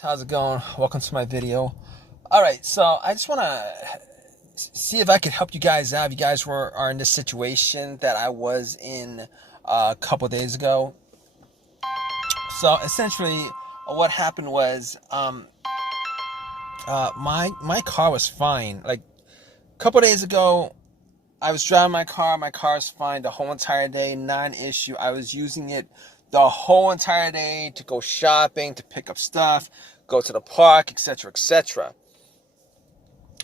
How's it going? Welcome to my video. Alright, so I just want to see if I could help you guys out. If you guys are in this situation that I was in a couple days ago. So essentially what happened was my car was fine. Like a couple days ago I was driving my car's fine the whole entire day, non-issue. I was using it the whole entire day to go shopping, to pick up stuff, go to the park, etc., etc.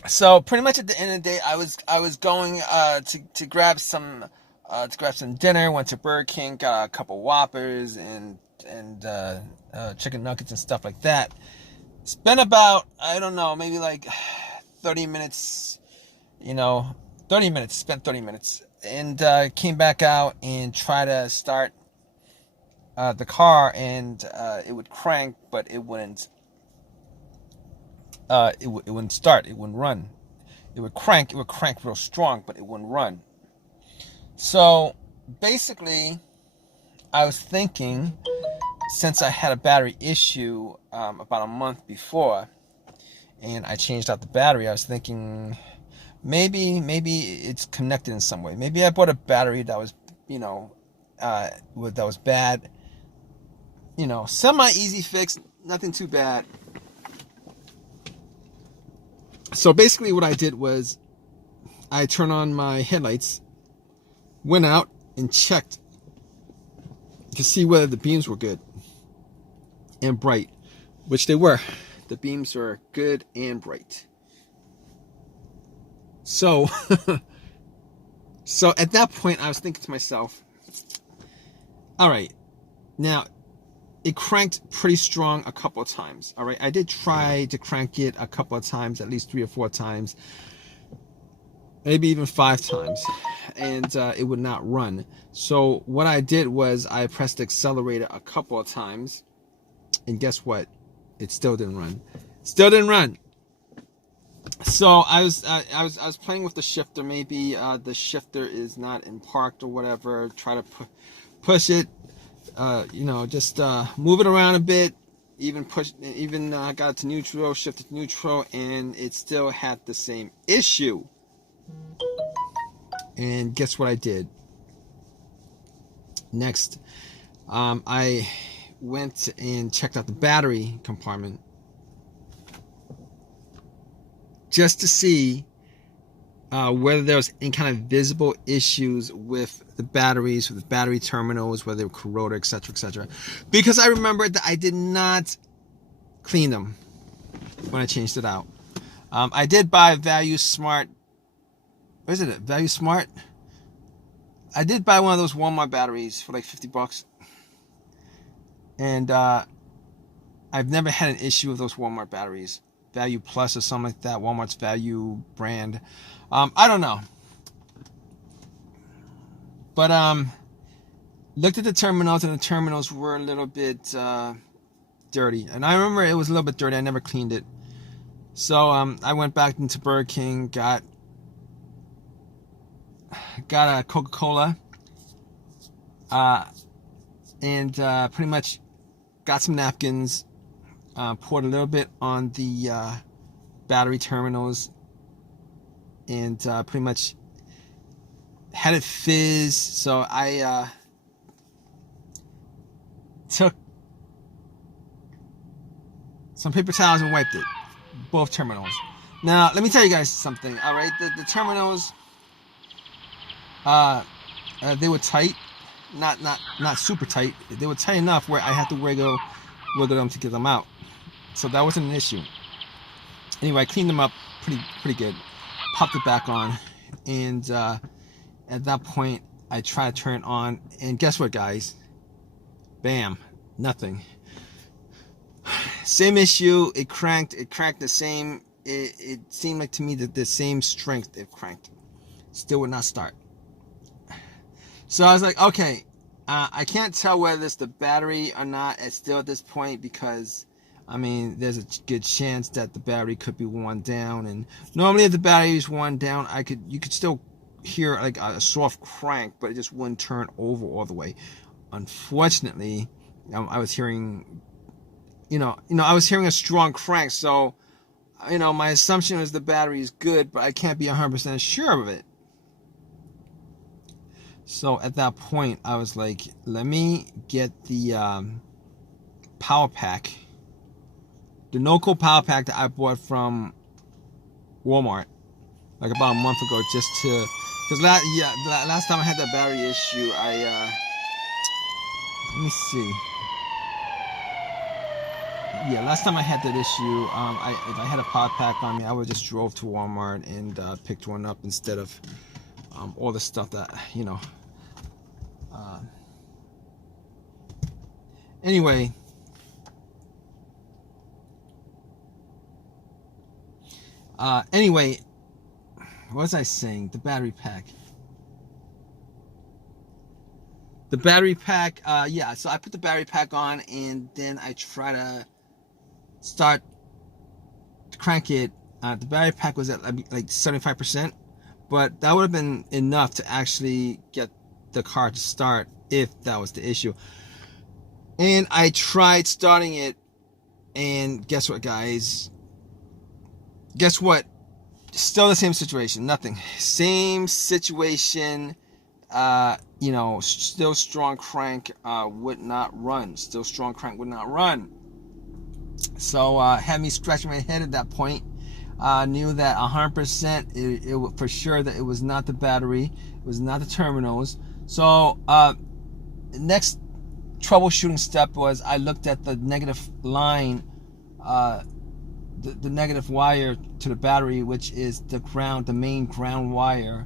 So pretty much at the end of the day, I was going to grab some dinner. Went to Burger King, got a couple Whoppers and chicken nuggets and stuff like that. Spent about, I don't know, maybe like 30 minutes. 30 minutes. Spent 30 minutes and came back out and tried to start the car, and it would crank, but it wouldn't. It wouldn't start. It wouldn't run. It would crank. It would crank real strong, but it wouldn't run. So basically, I was thinking, since I had a battery issue about a month before, and I changed out the battery, I was thinking maybe it's connected in some way. Maybe I bought a battery that was, that was bad. Semi easy fix, nothing too bad. So basically what I did was I turned on my headlights, went out and checked to see whether the beams were good and bright, which they were. The beams were good and bright. So at that point I was thinking to myself, all right, now it cranked pretty strong a couple of times. All right, I did try to crank it a couple of times, at least 3 or 4 times, maybe even 5 times, and it would not run. So what I did was I pressed the accelerator a couple of times, and guess what? It still didn't run. Still didn't run. So I was playing with the shifter. Maybe the shifter is not in parked or whatever. Try to push it. Just move it around a bit, got it to neutral, shifted to neutral, and it still had the same issue. And guess what I did next? I went and checked out the battery compartment just to see whether there was any kind of visible issues with the batteries, with the battery terminals, whether they were corroded, etc., etc. Because I remembered that I did not clean them when I changed it out. I did buy Value Smart. What is it? Value Smart? I did buy one of those Walmart batteries for like $50. And I've never had an issue with those Walmart batteries. Value Plus or something like that. Walmart's Value brand. I don't know. But looked at the terminals, and the terminals were a little bit dirty. And I remember it was a little bit dirty. I never cleaned it. So I went back into Burger King, got a Coca-Cola, and pretty much got some napkins, poured a little bit on the battery terminals, and pretty much had it fizz. So I took some paper towels and wiped it, both terminals. Now let me tell you guys something. All right, the terminals, they were tight, not super tight. They were tight enough where I had to wiggle them to get them out. So that wasn't an issue. Anyway, I cleaned them up pretty good. Popped it back on, and at that point I tried to turn it on, and guess what, guys? Bam, nothing. Same issue. It cranked the same. It seemed like to me that the same strength it cranked. Still would not start. So I was like, okay, I can't tell whether it's the battery or not still at this point, because I mean, there's a good chance that the battery could be worn down, and normally if the battery is worn down, you could still hear like a soft crank, but it just wouldn't turn over all the way. Unfortunately, I was hearing I was hearing a strong crank, so my assumption was the battery is good, but I can't be 100% sure of it. So at that point, I was like, let me get the power pack, the no-code power pack that I bought from Walmart like about a month ago, just to, because last time I had that battery issue, let me see. Yeah, last time I had that issue, if I had a power pack on me, I would just drove to Walmart and picked one up instead of all the stuff that anyway. Anyway, what was I saying? The battery pack. Yeah, so I put the battery pack on, and then I try to start to crank it. The battery pack was at like 75%, but that would have been enough to actually get the car to start if that was the issue. And I tried starting it, and guess what, guys? Guess what? Still the same situation. Nothing. Same situation. Still strong crank would not run. Still strong crank would not run. So had me scratching my head at that point. Knew that 100% it for sure that it was not the battery. It was not the terminals. So next troubleshooting step was I looked at the negative line, the negative wire to the battery, which is the main ground wire,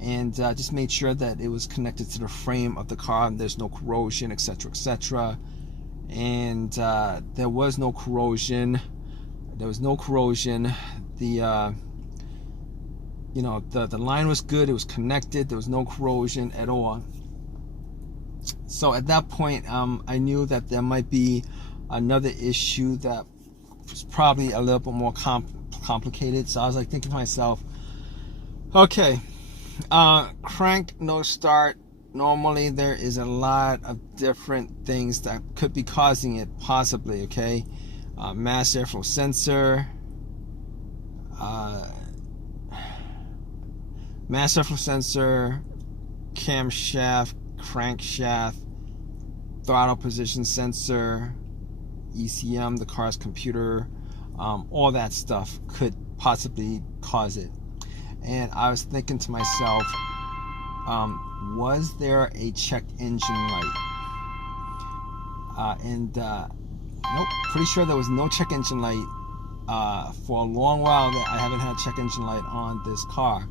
and just made sure that it was connected to the frame of the car and there's no corrosion, etc., etc. And there was no corrosion. The the line was good. It was connected. There was no corrosion at all. So at that point, I knew that there might be another issue that was probably a little bit more complicated. So I was like thinking to myself, okay, crank no start. Normally there is a lot of different things that could be causing it, possibly. Okay, mass airflow sensor, camshaft, crankshaft, throttle position sensor, ECM, the car's computer, all that stuff could possibly cause it. And I was thinking to myself, was there a check engine light? Nope, pretty sure there was no check engine light. For a long while that I haven't had a check engine light on this car.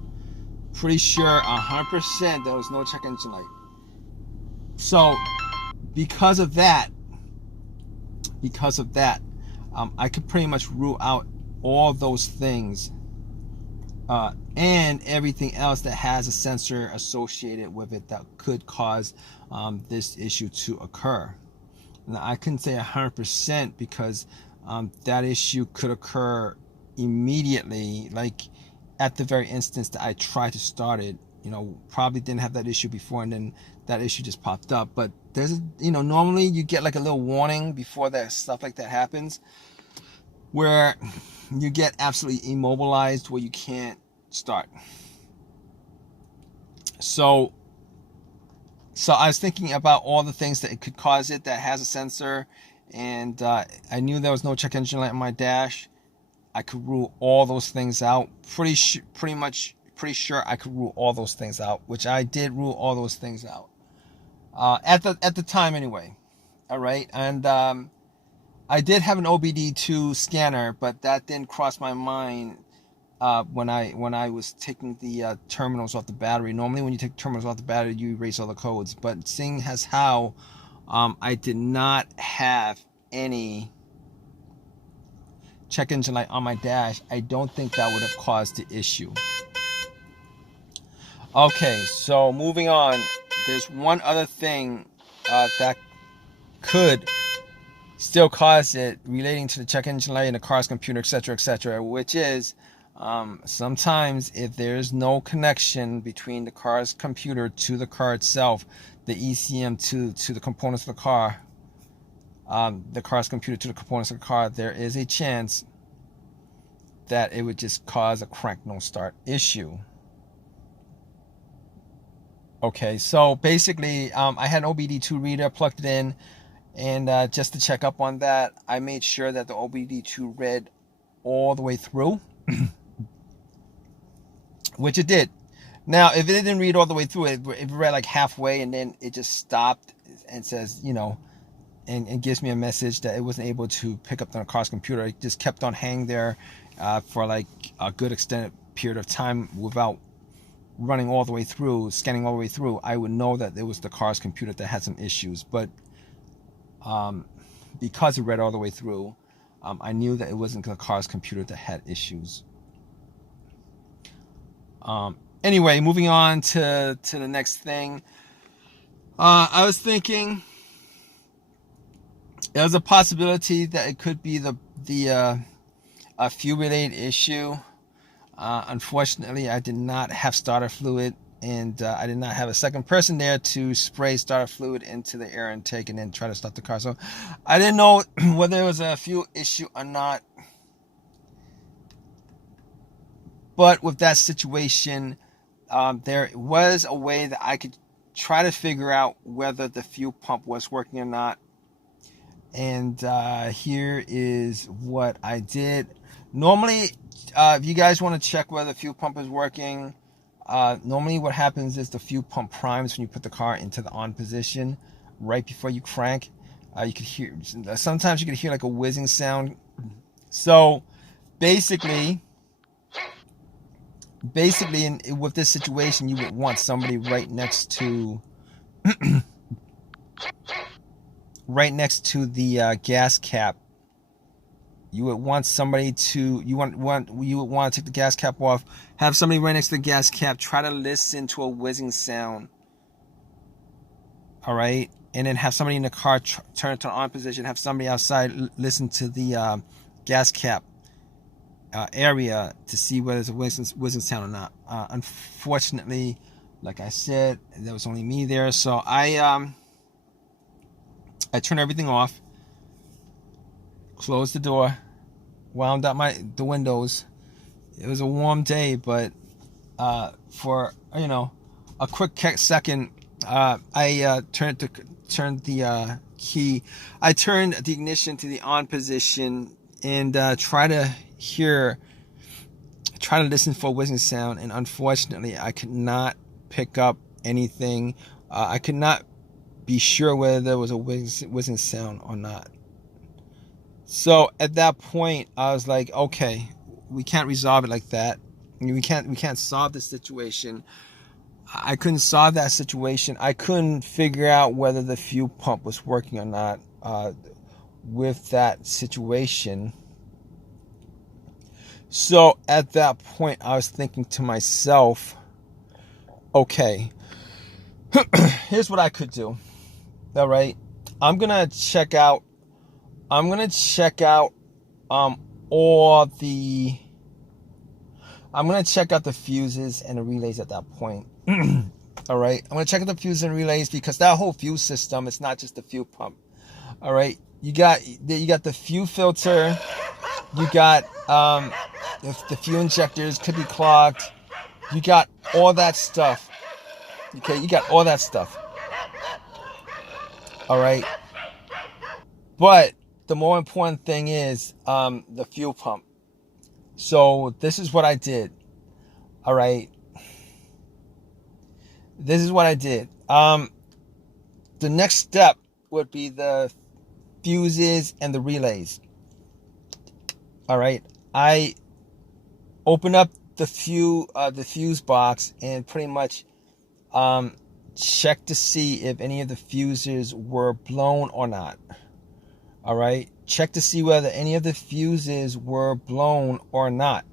Pretty sure 100% there was no check engine light. So because of that, I could pretty much rule out all those things and everything else that has a sensor associated with it that could cause this issue to occur. Now, I couldn't say 100% because that issue could occur immediately, like at the very instance that I tried to start it. Probably didn't have that issue before, and then that issue just popped up. But there's normally you get like a little warning before that stuff like that happens, where you get absolutely immobilized, where you can't start. So I was thinking about all the things that it could cause it that has a sensor, and I knew there was no check engine light on my dash. I could rule all those things out. Pretty sure I could rule all those things out, which I did rule all those things out at the time anyway. All right, and I did have an OBD2 scanner, but that didn't cross my mind when I was taking the terminals off the battery. Normally, when you take terminals off the battery, you erase all the codes. But seeing as how I did not have any check engine light on my dash, I don't think that would have caused the issue. Okay, so moving on. There's one other thing that could still cause it relating to the check engine light and the car's computer, etc., etc., which is sometimes if there's no connection between the car's computer to the car itself, the ECM to the components of the car, the car's computer to the components of the car, there is a chance that it would just cause a crank no start issue. Okay, so basically, I had an OBD2 reader, plugged it in, and just to check up on that, I made sure that the OBD2 read all the way through, which it did. Now, if it didn't read all the way through, it read like halfway, and then it just stopped and says, and gives me a message that it wasn't able to pick up the car's computer. It just kept on hanging there for like a good extended period of time without running all the way through, scanning all the way through. I would know that it was the car's computer that had some issues. But because it read all the way through, I knew that it wasn't the car's computer that had issues. Anyway, moving on to the next thing. I was thinking there was a possibility that it could be a fuel related issue. Unfortunately, I did not have starter fluid, and I did not have a second person there to spray starter fluid into the air intake and then try to start the car. So I didn't know whether it was a fuel issue or not. But with that situation, there was a way that I could try to figure out whether the fuel pump was working or not. And here is what I did. Normally, if you guys want to check whether the fuel pump is working, normally what happens is the fuel pump primes when you put the car into the on position right before you crank. You could hear, sometimes you could hear like a whizzing sound. So basically with this situation, you would want somebody right next to the gas cap. You would want somebody to you would want to take the gas cap off, have somebody right next to the gas cap, try to listen to a whizzing sound. All right, and then have somebody in the car turn to the on position, have somebody outside listen to the gas cap area to see whether there's a whizzing sound or not. Unfortunately, like I said, there was only me there, so I turned everything off, closed the door, wound up the windows. It was a warm day, but for a quick second, I turned the key. I turned the ignition to the on position and try to listen for a whizzing sound. And unfortunately, I could not pick up anything. I could not be sure whether there was a whizzing sound or not. So at that point, I was like, okay, we can't resolve it like that. We can't solve the situation. I couldn't solve that situation. I couldn't figure out whether the fuel pump was working or not with that situation. So at that point, I was thinking to myself, okay, here's what I could do. All right, I'm gonna check out all the. I'm gonna check out the fuses and the relays at that point. All right, I'm gonna check out the fuses and relays because that whole fuel system, it's not just the fuel pump. All right, you got the fuel filter, you got if the fuel injectors could be clogged, you got all that stuff. Okay, you got all that stuff. All right, but the more important thing is the fuel pump. So this is what I did. All right, this is what I did. The next step would be the fuses and the relays. All right, I open up the fuse box and pretty much check to see if any of the fuses were blown or not. All right, check to see whether any of the fuses were blown or not.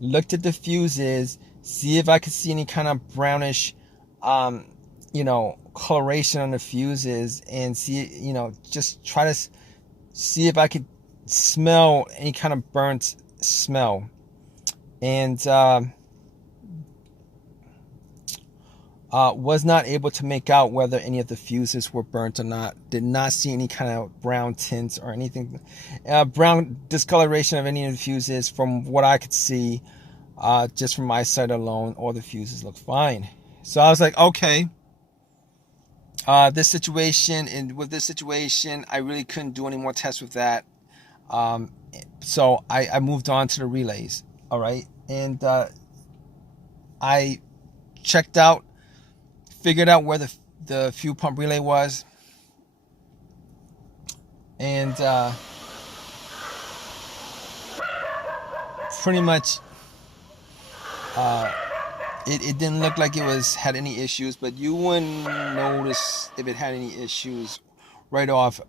Looked at the fuses, see if I could see any kind of brownish coloration on the fuses, and see, just try to see if I could smell any kind of burnt smell. And Was not able to make out whether any of the fuses were burnt or not. Did not see any kind of brown tints or anything, brown discoloration of any of the fuses. From what I could see, just from my sight alone, all the fuses look fine. So I was like, okay, this situation, and with this situation, I really couldn't do any more tests with that. So I moved on to the relays. All right, and I checked out, figured out where the fuel pump relay was, and pretty much it didn't look like it had any issues, but you wouldn't notice if it had any issues right off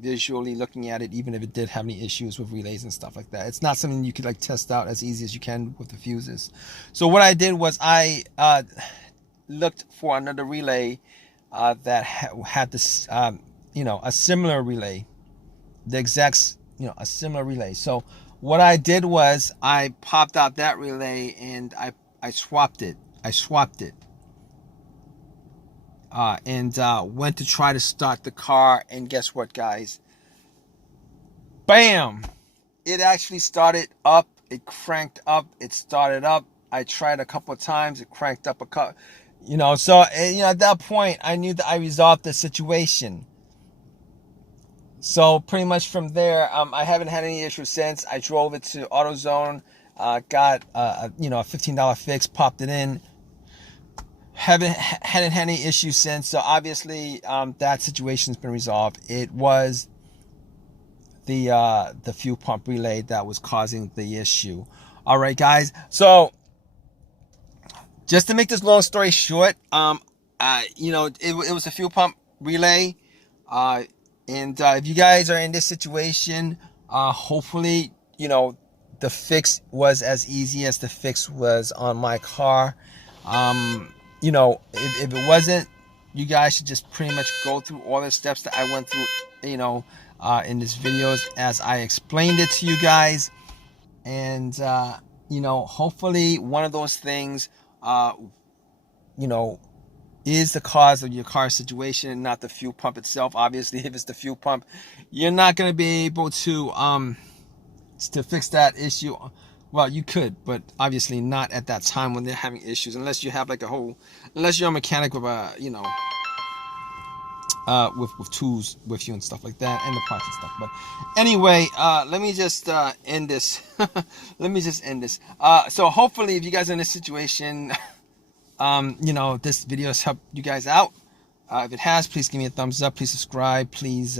visually looking at it, even if it did have any issues with relays and stuff like that. It's not something you could like test out as easy as you can with the fuses. So what I did was I looked for another relay that had this, a similar relay, the exact, a similar relay. So what I did was I popped out that relay and I swapped it. And went to try to start the car, and guess what, guys? Bam! It actually started up. It cranked up. It started up. I tried a couple of times. It cranked up a couple. So at that point, I knew that I resolved the situation. So pretty much from there, I haven't had any issues since. I drove it to AutoZone, got a $15 fix, popped it in. Hadn't had any issues since. So obviously, that situation's been resolved. It was the fuel pump relay that was causing the issue. All right, guys. So just to make this long story short, it was a fuel pump relay. And if you guys are in this situation, hopefully, the fix was as easy as the fix was on my car. If it wasn't, you guys should just pretty much go through all the steps that I went through, in this videos as I explained it to you guys. And, hopefully one of those things, is the cause of your car situation and not the fuel pump itself. Obviously, if it's the fuel pump, you're not going to be able to fix that issue. Well, you could, but obviously not at that time when they're having issues, unless you have unless you're a mechanic with with tools with you and stuff like that, and the parts and stuff. But anyway, let me just end this. So hopefully, if you guys are in this situation, this video has helped you guys out. If it has, please give me a thumbs up. Please subscribe. Please,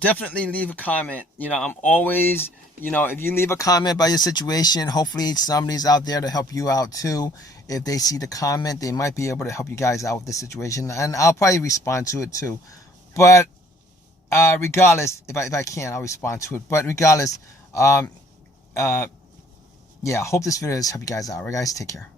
definitely leave a comment. I'm always, if you leave a comment about your situation, hopefully somebody's out there to help you out too. If they see the comment, they might be able to help you guys out with the situation, and I'll probably respond to it too. But regardless, if I can, I'll respond to it. But regardless, hope this video has helped you guys out. All right, guys, take care.